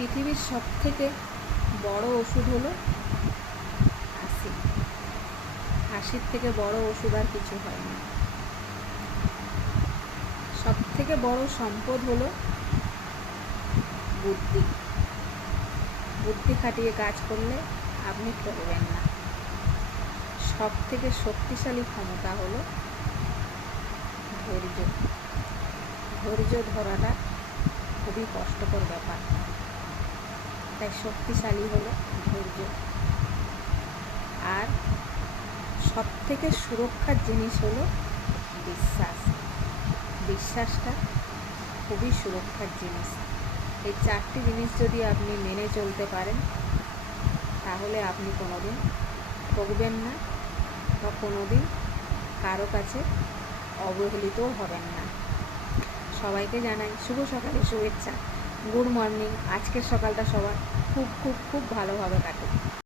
পৃথিবীর সবথেকে বড় ওষুধ হলো হাসি। হাসির থেকে বড় ওষুধ আর কিছু হয় না। সবথেকে বড় সম্পদ হলো বুদ্ধি। বুদ্ধি খাটিয়ে কাজ করলে আপনি ঠকবেন না। সবথেকে শক্তিশালী ক্ষমতা হলো ধৈর্য। ধৈর্য ধরাটা খুবই কষ্টকর ব্যাপার, তাই শক্তিশালী হলো ধৈর্য। আর সবথেকে সুরক্ষার জিনিস হলো বিশ্বাস। বিশ্বাসটা খুবই সুরক্ষার জিনিস। এই চারটি জিনিস যদি আপনি মেনে চলতে পারেন, তাহলে আপনি কোনোদিন ঠকবেন না বা কোনোদিন কারো কাছে অবহেলিতও হবেন না। সবাইকে জানাই শুভ সকালে শুভেচ্ছা, গুড মর্নিং। আজকের সকালটা সবার খুব খুব খুব ভালোভাবে কাটুক।